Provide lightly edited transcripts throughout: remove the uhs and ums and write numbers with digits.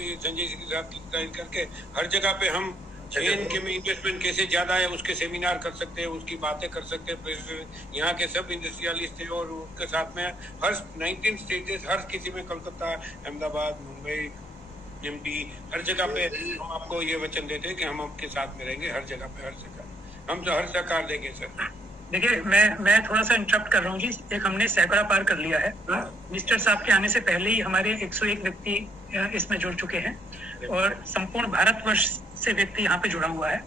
भी संजय जी के साथ डिजाइन करके हर जगह पे हम JNK में इन्वेस्टमेंट कैसे ज्यादा है उसके सेमिनार कर सकते हैं, उसकी बातें कर सकते हैं। यहाँ के सब इंडस्ट्रियलिस्ट थे और उनके साथ में हर 19 स्टेट्स, हर किसी में, कोलकाता, अहमदाबाद, मुंबई, MP, हर जगह पे हम आपको ये वचन देते हैं कि हम आपके साथ में रहेंगे हर जगह पे, हर जगह हम तो हर सहकार देंगे सर। देखिए मैं थोड़ा सा इंटरप्ट कर रहा हूँ जी। एक हमने सैकड़ा पार कर लिया है। मिनिस्टर साहब के आने से पहले ही हमारे 101 व्यक्ति इसमें जुड़ चुके हैं और संपूर्ण भारतवर्ष से व्यक्ति यहाँ पे जुड़ा हुआ है।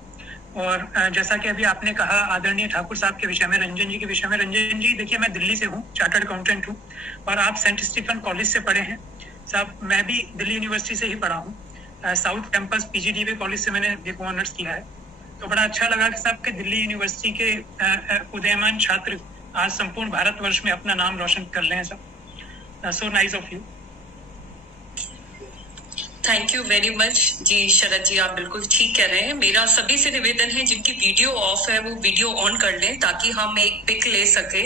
और जैसा कि अभी आपने कहा आदरणीय ठाकुर साहब के विषय में, रंजन जी के विषय में, रंजन जी देखिए मैं दिल्ली से हूँ, चार्टर्ड अकाउंटेंट हूँ और आप सेंट स्टीफन कॉलेज से पढ़े हैं साहब। मैं भी दिल्ली यूनिवर्सिटी से ही पढ़ा हूँ, साउथ कैंपस PGDB कॉलेज से मैंने BCom ऑनर्स किया है। तो बड़ा अच्छा लगा कि साहब के दिल्ली यूनिवर्सिटी के उदयमान छात्र आज संपूर्ण भारतवर्ष में अपना नाम रोशन कर रहे हैं सब। So nice of you. Thank you very much ji. Sharad ji आप बिल्कुल ठीक कह रहे हैं। मेरा सभी से निवेदन है जिनकी वीडियो ऑफ है वो वीडियो ऑन कर लें ताकि हम एक पिक ले सके।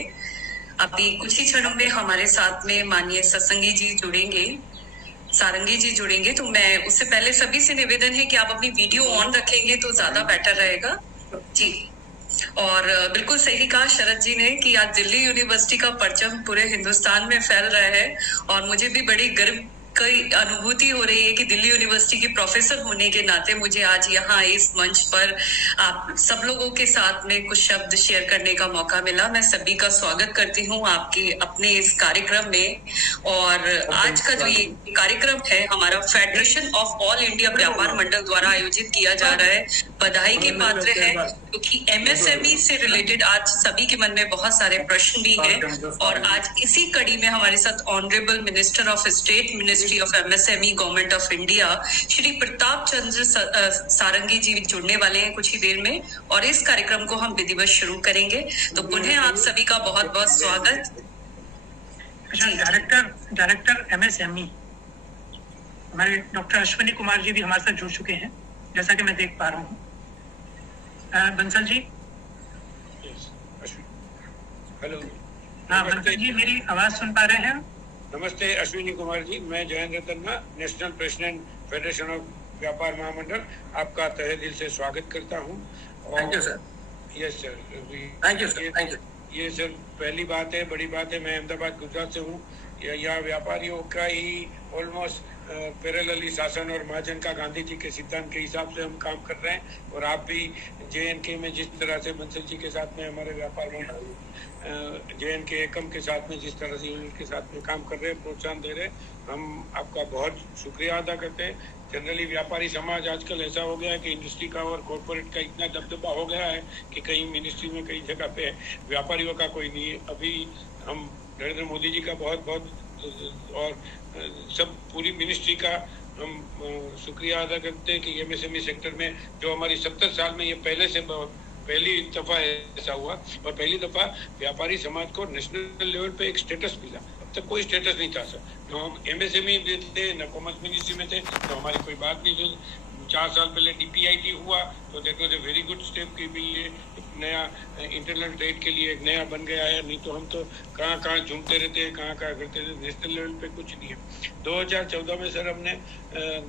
अभी कुछ ही क्षणों में हमारे साथ में माननीय सत्संगी जी जुड़ेंगे, सारंगी जी जुड़ेंगे, तो मैं उससे पहले सभी से निवेदन है कि आप अपनी वीडियो ऑन रखेंगे तो ज्यादा बेटर रहेगा जी। और बिल्कुल सही कहा शरद जी ने कि आज दिल्ली यूनिवर्सिटी का परचम पूरे हिंदुस्तान में फैल रहा है और मुझे भी बड़ी गर्व की अनुभूति हो रही है कि दिल्ली यूनिवर्सिटी की प्रोफेसर होने के नाते मुझे आज यहाँ इस मंच पर आप सब लोगों के साथ में कुछ शब्द शेयर करने का मौका मिला। मैं सभी का स्वागत करती हूँ आपके अपने इस कार्यक्रम में। और आज का जो ये कार्यक्रम है हमारा फेडरेशन ऑफ ऑल इंडिया व्यापार मंडल द्वारा आयोजित किया जा रहा है। बधाई के पात्र है क्योंकि MSME से रिलेटेड आज सभी के मन में बहुत सारे प्रश्न भी हैं और आज इसी कड़ी में हमारे साथ honourable minister of state ministry of MSME government of India Shri Pratap Chandra Sarangi ji जुड़ने वाले हैं कुछ ही देर में और इस कार्यक्रम को हम विधिवत शुरू करेंगे। तो पुनः आप सभी का बहुत बहुत स्वागत। डायरेक्टर MSME हमारे डॉक्टर अश्विनी कुमार जी भी हमारे साथ जुड़ चुके हैं जैसा कि मैं देख पा रहा हूँ। बंसल जी। हेलो। हाँ बंसल जी मेरी आवाज सुन पा रहे हैं? नमस्ते अश्विनी कुमार जी, मैं जयेंद्र तन्ना, नेशनल प्रेसिडेंट फेडरेशन ऑफ व्यापार महामंडल, आपका तहे दिल से स्वागत करता हूँ। Thank you sir. Yes sir. Thank you sir. Thank you. ये सर पहली बात है, बड़ी बात है, मैं अहमदाबाद गुजरात से हूँ। यहाँ व्यापारियों का ही ऑलमोस्ट पैरेलली शासन और महाजन का गांधी जी के सिद्धांत के हिसाब से हम काम कर रहे हैं और आप भी JNK में जिस तरह से बंसल जी के साथ में हमारे व्यापार मंडल JNK एकम के साथ में जिस तरह से उनके साथ में काम कर रहे हैं, प्रोत्साहन दे रहे हैं, हम आपका बहुत शुक्रिया अदा करते हैं। जनरली व्यापारी समाज आजकल ऐसा हो गया है कि इंडस्ट्री का और कॉर्पोरेट का इतना दबदबा हो गया है कि कहीं मिनिस्ट्री में कई जगह पे व्यापारियों का कोई नहीं है। अभी हम नरेंद्र मोदी जी का बहुत बहुत और सब पूरी मिनिस्ट्री का हम शुक्रिया अदा करते हैं कि MSME सेक्टर में जो हमारी 70 साल में ये पहली दफा ऐसा हुआ और पहली दफा व्यापारी समाज को नेशनल लेवल पे एक स्टेटस मिला। अब तक कोई स्टेटस नहीं था सर। जो हम MSME में थे, न कॉमर्स मिनिस्ट्री में थे, तो हमारी कोई बात नहीं थी। 4 साल पहले DPIT हुआ तो that was a very good step कि भी ये नया इंटरनल ट्रेड के लिए एक नया बन गया है। नहीं तो हम तो कहाँ झूमते रहते हैं, कहाँ करते रहते, नेशनल लेवल पे कुछ नहीं है। 2014 में सर हमने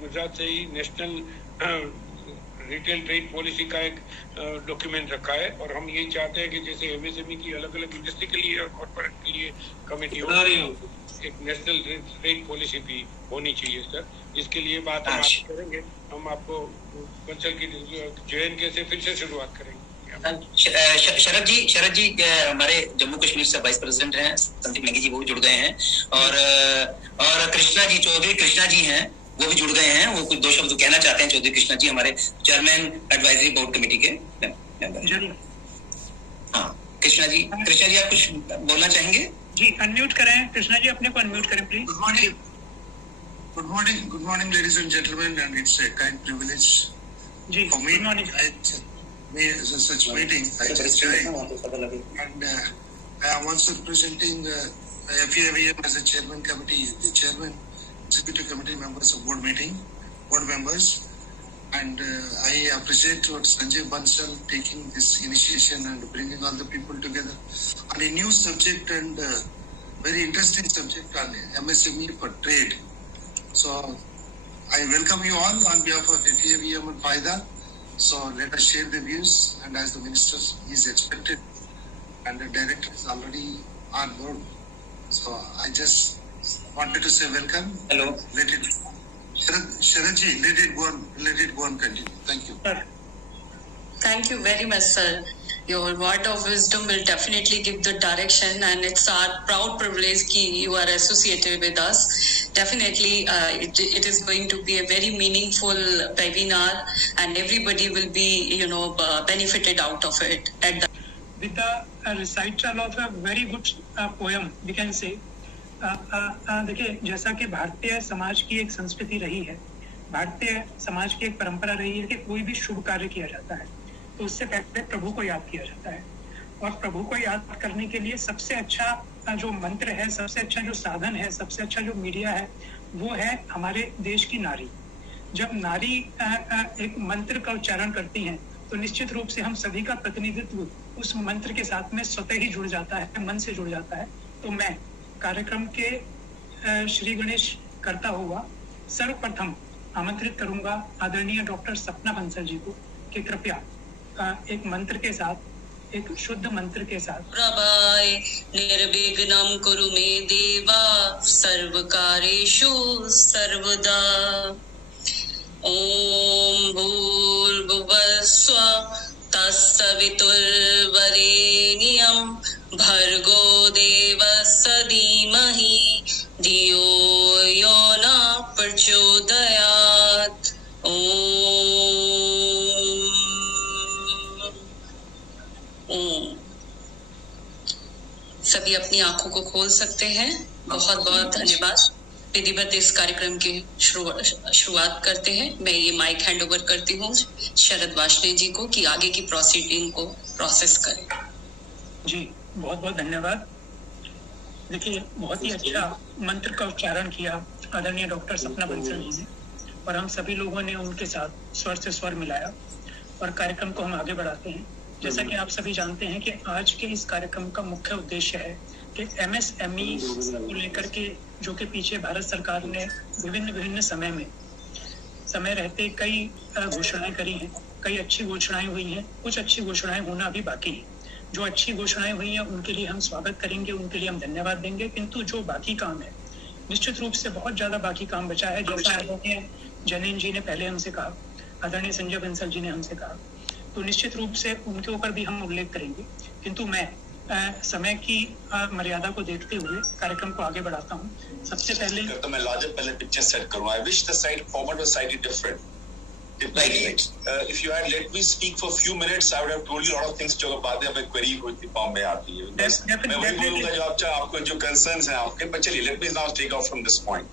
गुजरात से ही नेशनल रिटेल ट्रेड पॉलिसी का एक डॉक्यूमेंट रखा है और हम यही चाहते हैं कि जैसे MSME की अलग अलग इंडस्ट्री के लिए और कॉर्पोरेट के लिए कमेटी हो, एक नेशनल ट्रेड पॉलिसी भी होनी चाहिए सर। इसके लिए बात हम आप करेंगे। हम आपको बंसल की JNK से फिर से शुरुआत करेंगे। शरद जी हमारे जम्मू कश्मीर से वाइस प्रेसिडेंट हैं, संदीप नेगी जी वो भी जुड़ गए हैं और कृष्णा जी, चौधरी कृष्णा जी हैं वो भी जुड़ गए हैं। वो कुछ 2 शब्द कहना चाहते हैं। चौधरी कृष्णा जी हमारे चेयरमैन एडवाइजरी बोर्ड कमेटी के मेंबर। हाँ कृष्णा जी आप कुछ बोलना चाहेंगे? जी अनम्यूट करें कृष्णा जी, अपने को अनम्यूट करें please. Good morning, ladies and gentlemen, and it's a kind privilege for me. Good morning. Such meeting, I just joined, and I am also representing FEAVM as a chairman committee, the chairman, executive committee members of board members, and I appreciate what Sanjay Bansal taking this initiation and bringing all the people together on a new subject and very interesting subject on MSME for trade. So I welcome you all on behalf of FAVM and FAIDA. So let us share the views, and as the minister is expected and the director is already on board, so I just wanted to say welcome. Hello. Let it, Sharadji, let it go on continue. Thank you. Thank you very much, sir. Your word of wisdom will definitely give the direction, and it's our proud privilege that you are associated with us. Definitely, it is going to be a very meaningful webinar, and everybody will be, benefited out of it. With the recital of a very good poem, we can say. देखिए, जैसा कि भारतीय समाज की एक संस्कृति रही है, भारतीय समाज की एक परंपरा रही है कि कोई भी शुभ कार्य किया जाता है तो उससे पहले प्रभु को याद किया जाता है, और प्रभु को याद करने के लिए सबसे अच्छा जो मंत्र है, सबसे अच्छा जो साधन है, सबसे अच्छा जो मीडिया है, वो है हमारे देश की नारी। जब नारी एक मंत्र का उच्चारण करती हैं तो निश्चित रूप से हम सभी का प्रतिनिधित्व उस मंत्र के साथ में स्वतः ही जुड़ जाता है, मन से जुड़ जाता है। तो मैं कार्यक्रम के श्री गणेश करता हुआ सर्वप्रथम आमंत्रित करूंगा आदरणीय डॉक्टर सपना बंसल जी को कि कृपया एक मंत्र के साथ, एक शुद्ध मंत्र के साथ। प्रभाय निर्विघ्नं कुरु मे देवा सर्वकारेषु सर्वदा। ओम भूर्भुवस्सुः तत्सवितुर्वरेण्यं भर्गो देवस्य धीमहि धियो यो न प्रचोदयात्। सभी अपनी आंखों को खोल सकते हैं। बहुत बहुत धन्यवाद। विधिवत इस कार्यक्रम की शुरुआत करते हैं। मैं ये माइक हैंड ओवर करती हूँ शरद वार्ष्णेय जी को कि आगे की प्रोसीडिंग को प्रोसेस करें। जी बहुत बहुत धन्यवाद। देखिए, बहुत ही अच्छा मंत्र का उच्चारण किया आदरणीय डॉक्टर सपना बंसल जी ने, और हम सभी लोगों ने उनके साथ स्वर से स्वर मिलाया और कार्यक्रम को हम आगे बढ़ाते हैं। जैसा कि आप सभी जानते हैं कि आज के इस कार्यक्रम का मुख्य उद्देश्य है कि MSME को लेकर के, जो कि पीछे भारत सरकार ने विभिन्न समय रहते कई घोषणाएं करी हैं, कई अच्छी घोषणाएं हुई हैं, कुछ अच्छी घोषणाएं होना अभी बाकी है। जो अच्छी घोषणाएं हुई हैं उनके लिए हम स्वागत करेंगे, उनके लिए हम धन्यवाद देंगे, किंतु जो बाकी काम है, निश्चित रूप से बहुत ज्यादा बाकी काम बचा है। जैसा आदरणीय जैन जी ने पहले हमसे कहा, आदरणीय संजय बंसल जी ने हमसे कहा, तो निश्चित रूप से उनके ऊपर भी हम उल्लेख करेंगे। किंतु मैं समय की मर्यादा को देखते हुए कार्यक्रम को आगे बढ़ाता हूँ। सबसे पहले तो मैं लॉजिक पहले पिक्चर सेट करूँ। I wish the side format was slightly different. If you had let me speak for a few minutes, I would have told you a lot of things जो बातें हमें क्वेरी होती form में आती है। मैं वही बोलूँगा जो आपको जो कंसर्न्स हैं आपके, पर चलिए let me now take off from this point.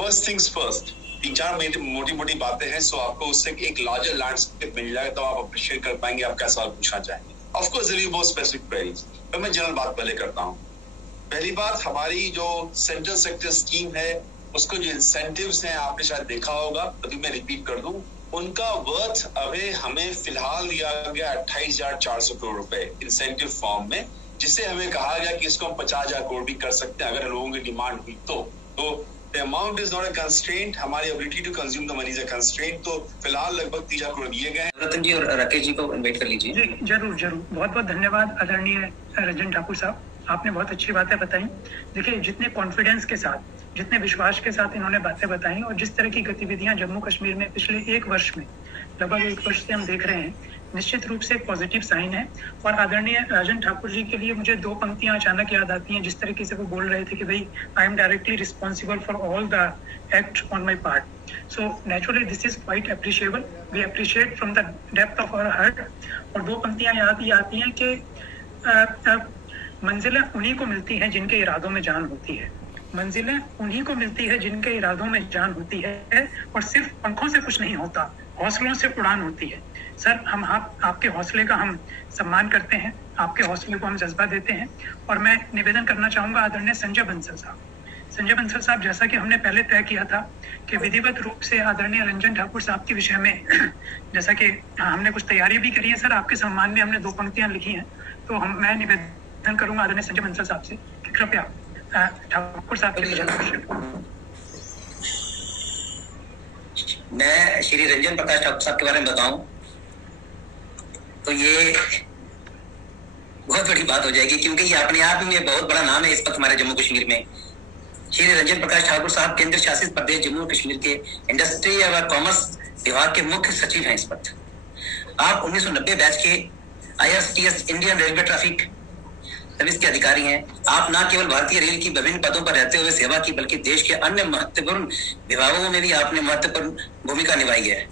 First things first, 3-4 मोटी बातें हैं, सो आपको उससे एक लार्जर लैंडस्केप मिल जाएगा, तो आप अप्रिशिएट कर पाएंगे आप क्या सवाल पूछना चाहेंगे। ऑफ कोर्स देयर आर बहुत स्पेसिफिक क्वेरीज, पर मैं जनरल बात पहले करता हूँ। पहली बात, हमारी जो सेंट्रल सेक्टर स्कीम है उसको जो इंसेंटिव्स हैं आपने शायद देखा होगा, अभी मैं रिपीट कर दूं, उनका वर्थ अभी हमें फिलहाल दिया गया 28,400 करोड़ रुपए इंसेंटिव फॉर्म में, जिससे हमें कहा गया कि इसको हम 50,000 करोड़ भी कर सकते हैं अगर लोगों की डिमांड हुई तो the amount is not a constraint, हमारी ability to consume the money is a constraint। तो फिलहाल लगभग 30,000 करोड़ दिए गए हैं। रतन जी और राकेश जी को इनवाइट कर लीजिए। जी जरूर। बहुत बहुत धन्यवाद आदरणीय रंजन ठाकुर साहब, आपने बहुत अच्छी बातें बताई। देखिए, जितने कॉन्फिडेंस के साथ, जितने विश्वास के साथ इन्होंने बातें बताई, और जिस तरह की गतिविधियां जम्मू कश्मीर में पिछले एक वर्ष में, लगभग 1 वर्ष से हम देख रहे हैं, निश्चित रूप से एक पॉजिटिव साइन है। और आदरणीय राजन ठाकुर जी के लिए मुझे 2 पंक्तियां अचानक याद आती हैं, जिस तरीके से वो बोल रहे थे कि भाई I am directly responsible for all the act on my part. So naturally this is quite appreciable, we appreciate from the depth of our heart. और 2 पंक्तियां याद ही आती हैं कि मंजिलें उन्हीं को मिलती हैं जिनके इरादों में जान होती है, मंजिलें उन्हीं को मिलती है जिनके इरादों में जान होती है, और सिर्फ पंखों से कुछ नहीं होता, हौसलों से उड़ान होती है। सर, हम आपके हौसले का हम सम्मान करते हैं, आपके हौसले को हम जज्बा देते हैं। और मैं निवेदन करना चाहूंगा आदरणीय संजय बंसल साहब, जैसा कि हमने पहले तय किया था कि विधिवत रूप से आदरणीय रंजन ठाकुर साहब के विषय में जैसा कि हमने कुछ तैयारी भी करी है सर, आपके सम्मान में हमने 2 पंक्तियां लिखी हैं, तो मैं निवेदन करूंगा आदरणीय संजय बंसल साहब से कि कृपया ठाकुर साहब के विषय में। मैं श्री रंजन प्रकाश ठाकुर साहब के बारे में बताऊं तो ये बहुत बड़ी बात हो जाएगी, क्योंकि ये अपने आप में बहुत बड़ा नाम है इस वक्त हमारे जम्मू कश्मीर में। श्री रंजन प्रकाश ठाकुर साहब केंद्र शासित प्रदेश जम्मू कश्मीर के इंडस्ट्री व कॉमर्स विभाग के मुख्य सचिव हैं इस वक्त। आप 1990 बैच के IRCTS Indian railway traffic service के अधिकारी हैं। आप न केवल भारतीय रेल की विभिन्न पदों पर रहते हुए सेवा की, बल्कि देश के अन्य महत्वपूर्ण विभागों में भी आपने महत्वपूर्ण भूमिका निभाई है।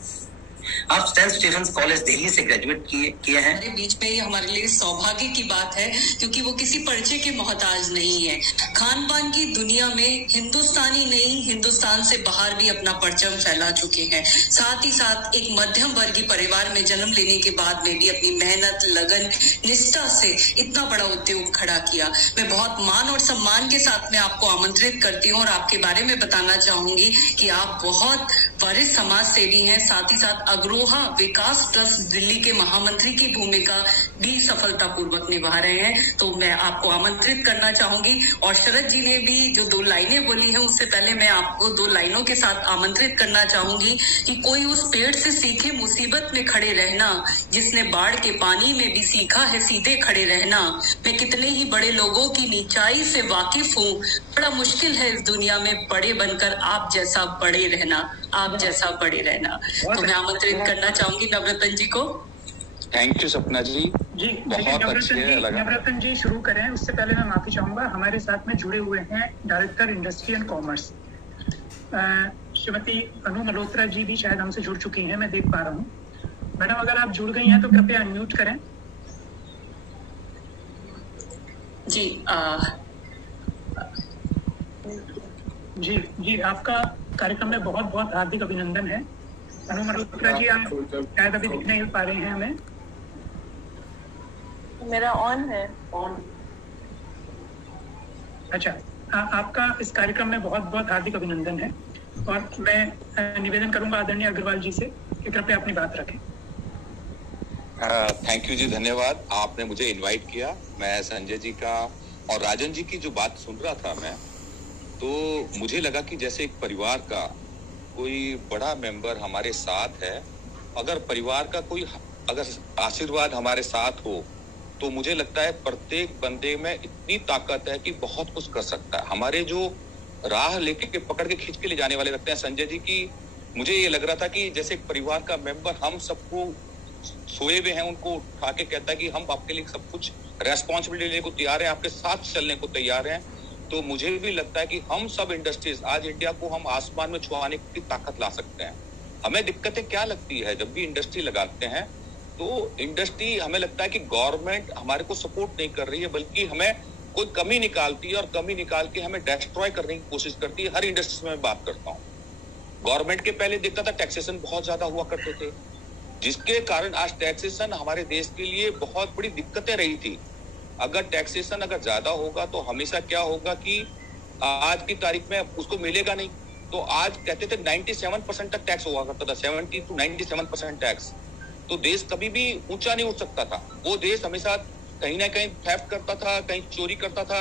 आप सेंट स्टीफेंस कॉलेज दिल्ली से ग्रेजुएट किए हैं। हमारे बीच में ये हमारे लिए सौभाग्य की बात है, क्योंकि वो किसी परिचय के मोहताज नहीं है। खान पान की दुनिया में हिंदुस्तानी नहीं, हिंदुस्तान से बाहर भी अपना परचम फैला चुके हैं। साथ ही साथ एक मध्यम वर्गीय परिवार में जन्म लेने के बाद में भी अपनी मेहनत, लगन, निष्ठा से इतना बड़ा उद्योग खड़ा किया। मैं बहुत मान और सम्मान के साथ में आपको आमंत्रित करती हूँ और आपके बारे में बताना चाहूंगी कि आप बहुत वरिष्ठ समाज सेवी हैं। साथ ही साथ अग्रोहा विकास ट्रस्ट दिल्ली के महामंत्री की भूमिका भी सफलतापूर्वक निभा रहे हैं। तो मैं आपको आमंत्रित करना चाहूंगी। और शरद जी ने भी जो 2 लाइनें बोली हैं, उससे पहले मैं आपको 2 लाइनों के साथ आमंत्रित करना चाहूंगी कि कोई उस पेड़ से सीखे मुसीबत में खड़े रहना, जिसने बाढ़ के पानी में भी सीखा है सीधे खड़े रहना। मैं कितने ही बड़े लोगों की नीचाई से वाकिफ हूँ, बड़ा मुश्किल है इस दुनिया में बड़े बनकर आप जैसा बड़े रहना, आप जैसा बड़े रहना। तो मैं आमंत्रित करना चाहूंगी नवरत्न जी को। थैंक यू सपना जी। बहुत अच्छे लगा। नवरत्न जी शुरू करें, उससे पहले मैं माफी चाहूंगा। हमारे साथ में जुड़े हुए हैं director industry and commerce Shrimati Anu Malhotra ji भी शायद हमसे जुड़ चुकी हैं, मैं देख पा रहा हूँ। मैडम अगर आप जुड़ गई हैं तो कृपया अनम्यूट करें। जी आपका कार्यक्रम में बहुत बहुत हार्दिक अभिनंदन है। अनु मल्होत्रा जी, आप शायद अभी दिख नहीं पा रहे हैं हमें। मेरा ऑन है। अच्छा, आपका इस कार्यक्रम में बहुत बहुत हार्दिक अभिनंदन है। और मैं निवेदन करूंगा आदरणीय अग्रवाल जी से कि कृपया अपनी बात रखें। थैंक यू जी, धन्यवाद। आपने मुझे इनवाइट किया। मैं संजय जी का और राजन जी की जो बात सुन रहा था मैं, तो मुझे लगा कि जैसे एक परिवार का कोई बड़ा मेंबर हमारे साथ है, अगर परिवार का कोई अगर आशीर्वाद हमारे साथ हो तो मुझे लगता है प्रत्येक बंदे में इतनी ताकत है कि बहुत कुछ कर सकता है। हमारे जो राह लेके पकड़ के खींच के ले जाने वाले लगते हैं संजय जी की, मुझे ये लग रहा था कि जैसे एक परिवार का मेंबर हम सबको सोए हुए हैं, उनको उठा के कहता है कि हम आपके लिए सब कुछ रेस्पॉन्सिबिलिटी लेने को तैयार हैं, आपके साथ चलने को तैयार हैं। तो मुझे भी लगता है कि हम सब इंडस्ट्रीज आज इंडिया को हम आसमान में छुआने की ताकत ला सकते हैं। हमें दिक्कतें क्या लगती है जब भी इंडस्ट्री लगाते हैं, तो इंडस्ट्री हमें लगता है कि गवर्नमेंट हमारे को सपोर्ट नहीं कर रही है, बल्कि हमें कोई कमी निकालती है और कमी निकाल के हमें डिस्ट्रॉय करने की कोशिश करती है। हर इंडस्ट्री में मैं बात करता हूँ। गवर्नमेंट के पहले देखता था टैक्सेशन बहुत ज्यादा हुआ करते थे, जिसके कारण आज टैक्सेशन हमारे देश के लिए बहुत बड़ी दिक्कतें रही थी। अगर टैक्सेशन अगर ज्यादा होगा तो हमेशा क्या होगा कि आज की तारीख में उसको मिलेगा नहीं। तो आज कहते थे 97% तक टैक्स हुआ करता था, 70 to 97% टैक्स। तो देश कभी भी ऊंचा नहीं उठ सकता था। वो देश हमेशा कहीं ना कहीं थेफ्ट करता था, कहीं चोरी करता था,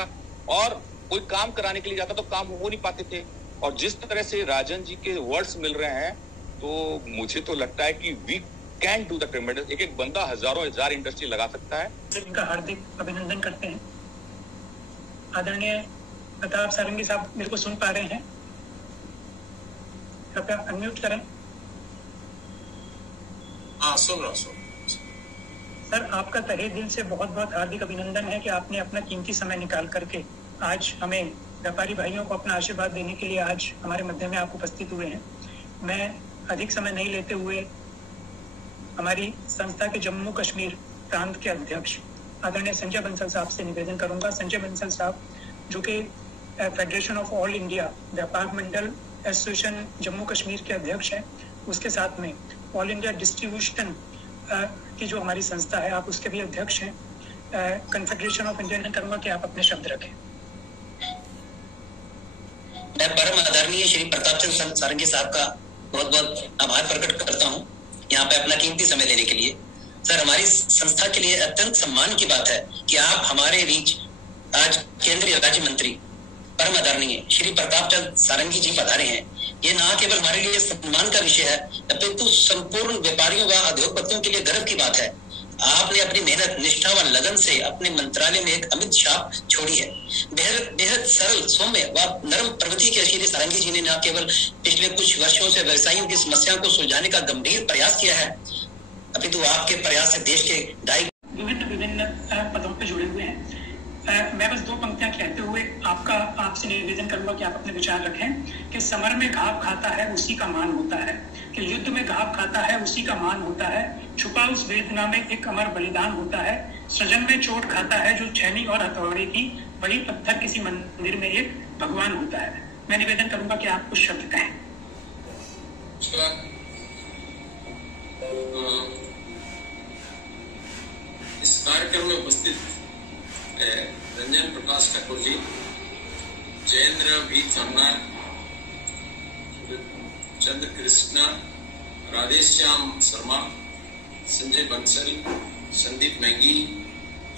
और कोई काम कराने के लिए जाता तो काम हो नहीं पाते थे। और जिस तरह से राजन जी के वर्ड्स मिल रहे हैं, तो मुझे तो लगता है कि we can do the tremendous. एक एक बंदा हजारों हजार इंडस्ट्री लगा सकता है। इनका हार्दिक अभिनंदन करते हैं। आदरणीय प्रताप सारंगी साहब मेरे को सुन पा रहे हैं? कृपया अनम्यूट करें। सुन रहा सर, आपका तहे दिल से बहुत बहुत हार्दिक अभिनंदन है कि आपने अपना कीमती समय निकाल करके आज हमें व्यापारी भाइयों को अपना आशीर्वाद देने के लिए आज हमारे मध्य में आप उपस्थित हुए हैं। मैं अधिक समय नहीं लेते हुए हमारी संस्था के जम्मू कश्मीर प्रांत के अध्यक्ष आदरणीय संजय बंसल साहब से निवेदन करूंगा। संजय बंसल साहब जो कि फेडरेशन ऑफ ऑल इंडिया व्यापार मंडल एसोसिएशन जम्मू कश्मीर के अध्यक्ष हैं, उसके साथ में ऑल इंडिया डिस्ट्रीब्यूशन की जो हमारी संस्था है, आप उसके भी अध्यक्ष हैं। कन्फेडरेशन ऑफ इंडियन करूंगा कि आप अपने शब्द रखें। मैं परम आदरणीय श्री प्रताप चंद्र सारंगी साहब का बहुत बहुत आभार प्रकट करता हूं यहाँ पे अपना कीमती समय देने के लिए। सर, हमारी संस्था के लिए अत्यंत सम्मान की बात है कि आप हमारे बीच आज केंद्रीय राज्य मंत्री परम आदरणीय श्री प्रताप चंद्र सारंगी जी पधारे हैं। ये न केवल हमारे लिए सम्मान का विषय है, अपितु संपूर्ण व्यापारियों व उद्योगपतियों के लिए गर्व की बात है। आपने अपनी मेहनत, निष्ठा व लगन से अपने मंत्रालय में एक अमिट छाप छोड़ी है। बेहद सरल, सौम्य व नरम प्रवृत्ति के श्री सारंगी जी ने न केवल पिछले कुछ वर्षों से व्यवसायियों की समस्याओं को सुलझाने का गंभीर प्रयास किया है, अपितु आपके प्रयास से देश के विभिन्न पदों पे जुड़े हुए हैं। मैं बस 2 पंक्तियां कहते हुए आपसे निवेदन करूंगा कि आप अपने विचार रखें कि समर में घाव खाता है उसी का मान होता है, कि युद्ध में घाव खाता है उसी का मान होता है, छुपा उस वेदना में एक अमर बलिदान होता है, सृजन में चोट खाता है जो छैनी और हथौड़े की, वही पत्थर किसी मंदिर में एक भगवान होता है। मैं निवेदन करूंगा कि आप कुछ शब्द कहें। इस कार्यक्रम में उपस्थित रंजन प्रकाश ठाकुर जी, जयेंद्र भी चन्ना, चंद्र कृष्णा, राधेश्याम शर्मा, संजय बंसल, संदीप मैंगी,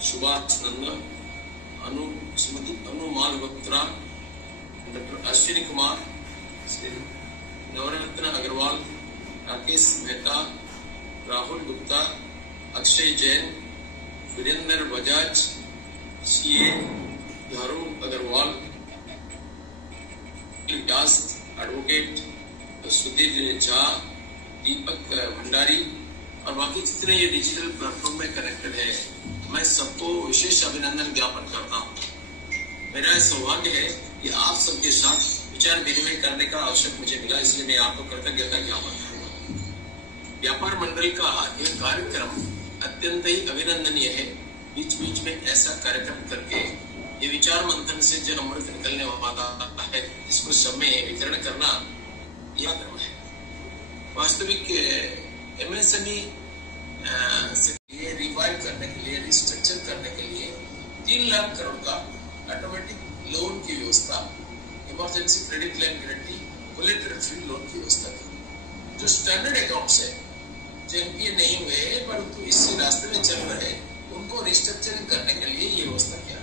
सुभाष नंद, अनु मालहोत्रा, डॉक्टर अश्विनी कुमार, नवरत्न अग्रवाल, राकेश मेहता, राहुल गुप्ता, अक्षय जैन, वीरेंद्र बजाज, सीए धर्म अग्रवाल, व्यास एडवोकेट, सुधीर झा, दीपक भंडारी और बाकी जितने ये डिजिटल प्लेटफॉर्म में कनेक्टेड है, मैं सबको विशेष अभिनंदन ज्ञापन करता हूँ। मेरा सौभाग्य है कि आप सबके साथ विचार विनिमय करने का अवसर मुझे मिला, इसलिए मैं आपको कृतज्ञता ज्ञापन करूंगा। व्यापार मंडल का यह कार्यक्रम अत्यंत ही अभिनंदनीय है। बीच बीच में ऐसा कार्यक्रम करके ये विचार मंथन से जो अमृत निकलने वाला है, इसको सब में वितरण करना यह धर्म है। वास्तविक एमएसएमई से रिवाइव करने के लिए, रिस्ट्रक्चर करने के लिए 3 लाख करोड़ का ऑटोमेटिक लोन की व्यवस्था, emergency credit line guarantee, collateral free loan की व्यवस्था की। जो स्टैंडर्ड अकाउंट्स है, जो एनपीए नहीं हुए परंतु इसी रास्ते में चल रहे, उनको रिस्ट्रक्चरिंग करने के लिए ये व्यवस्था किया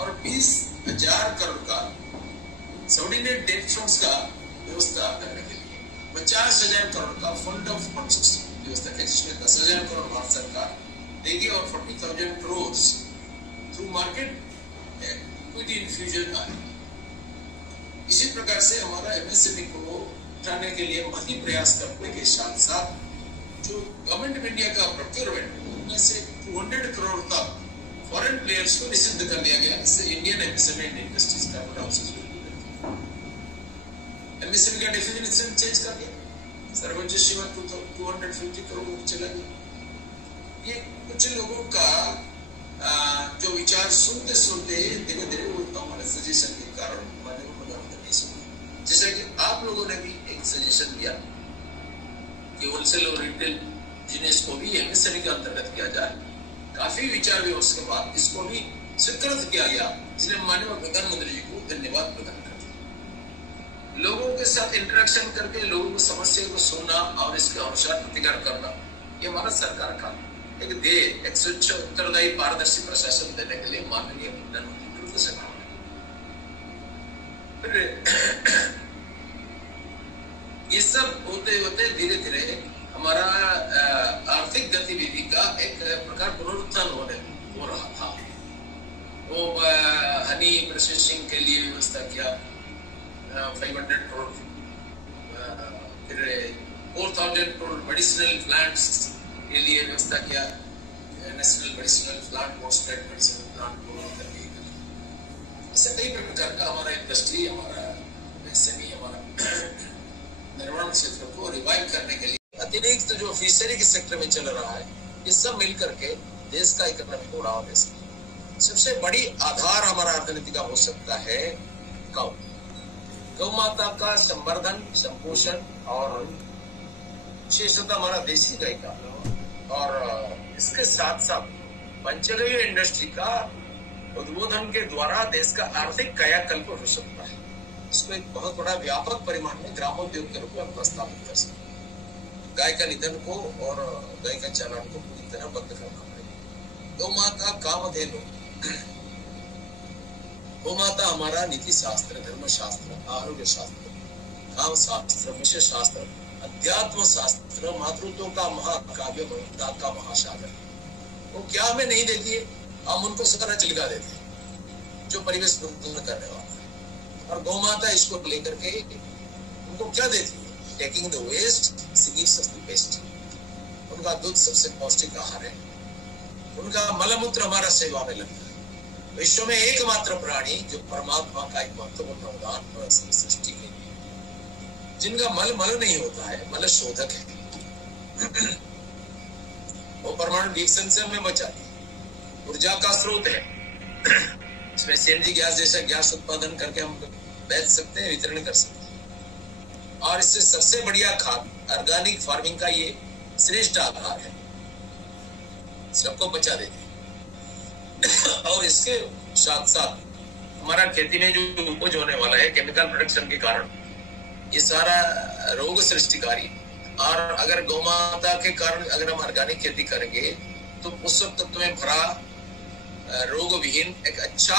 और 20,000 करोड़ का सबऑर्डिनेट डेट फंड्स का व्यवस्था करने के लिए 50,000 करोड़ का फंड ऑफ फंड्स व्यवस्था की, जिसमें 10,000 करोड़ भारत सरकार देगी और 40,000 crore through market equity infusion आए। इसी प्रकार से हमारा एमएसएमई को उठाने के लिए महती प्रयास करने के साथ साथ जो गवर्नमेंट ऑफ इंडिया का प्रोक्योरमेंट में से 200 करोड़ तक फॉरेन प्लेयर्स को निषिद्ध कर दिया गया। इससे इंडियन एमएसएमई इंडस्ट्रीज का एमएसएमई का डेफिनेशन चेंज कर दिया, सर्वोच्च सीमा 250 करोड़ चला गया। ये कुछ लोगों का जो विचार सुनते सुनते धीरे धीरे वो हमारे सजेशन के कारण हमारे को नहीं सुना। जैसा कि आप लोगों ने भी एक सजेशन दिया कि होलसेल और रिटेल बिजनेस को भी एमएसएमई के अंतर्गत किया जाए। काफी विचार विमर्श के बाद इसको भी स्वीकृत किया गया, इसलिए माननीय प्रधानमंत्री जी को धन्यवाद प्रदान करते हैं। लोगों के साथ इंटरेक्शन करके लोगों की समस्या को सुनना और इसके अनुसार प्रतिकार करना, ये हमारा सरकार का एक ध्येय, एक स्वच्छ, उत्तरदायी, पारदर्शी प्रशासन देने के लिए माननीय प्रधानमंत्री को सरकार। ये सब होते होते धीरे धीरे हमारा आर्थिक गतिविधि का एक प्रकार पुनरुत्थान हो रहा था। वो हनी प्रोसेसिंग के लिए व्यवस्था किया 500 करोड़, फिर 4,000 करोड़ मेडिसिनल प्लांट्स के लिए व्यवस्था किया, नेशनल मेडिसिनल प्लांट और स्टेट मेडिसिनल प्लांट को करके ऐसे कई प्रकार का हमारा इंडस्ट्री, हमारा एमएसएमई, हमारा निर्माण क्षेत्र को रिवाइव करने के लिए अतिरिक्त जो फिशरी के सेक्टर में चल रहा है, ये सब मिलकर के देश का इकोनॉमिक बढ़ावा दे सकते। सबसे बड़ी आधार हमारा अर्थनीति का हो सकता है गौ माता का संवर्धन, संपोषण और विशेषतः हमारा देसी गाय का, और इसके साथ साथ पंचगव्य इंडस्ट्री का उद्बोधन के द्वारा देश का आर्थिक कायाकल्प हो सकता है। इसको एक बहुत बड़ा व्यापक परिमाण में ग्रामोद्योग के रूप में प्रस्तावित कर सकते हैं। गाय का निधन को और गाय का चालान को पूरी तरह बंद करना पड़ेगा। गौ माता कामधेनु, गौ माता हमारा नीति शास्त्र, धर्म शास्त्र, आरोग्य शास्त्र भाव शास्त्र, विषय शास्त्र, अध्यात्म शास्त्र, मातृत्व का महाकाव्य, ममता का महासागर, वो क्या हमें नहीं देती है? हम उनको सारा चिलका देते हैं जो परिवेश पूर्ण करने वाला है। और गौ माता इसको लेकर के उनको क्या देती है? Taking the waste, she gives us the best. उनका दूध सबसे पौष्टिक आहार है, उनका मलमूत्र हमारा सेवा में लगता है। विश्व में एकमात्र प्राणी जो परमात्मा का एक महत्वपूर्ण अवदान सृष्टि के लिए, जिनका मल नहीं होता है, मल शोधक है। वो परमाणु रिएक्शन से हमें बचाती है, ऊर्जा का स्रोत है। इसमें सीएनजी गैस जैसा गैस उत्पादन करके हम बेच सकते हैं, वितरण कर सकते हैं। और इससे सबसे बढ़िया खाद ऑर्गेनिक फार्मिंग का ये श्रेष्ठ आधार है, सबको बचा देती है। और इसके साथ साथ हमारा खेती में जो उपज होने वाला है केमिकल प्रोडक्शन के कारण, ये सारा रोग सृष्टिकारी, और अगर गौ माता के कारण अगर हम ऑर्गेनिक खेती करेंगे तो पोषक तत्व में भरा रोग विहीन एक अच्छा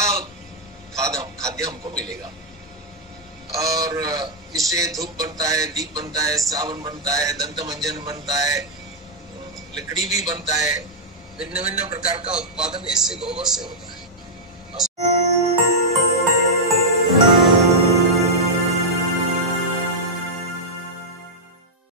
खाद्य हमको मिलेगा। और इससे धूप बनता है, दीप बनता है, साबुन बनता है, दंत मंजन बनता है, लकड़ी भी बनता है, भिन्न भिन्न प्रकार का उत्पादन इससे गोबर से होता है।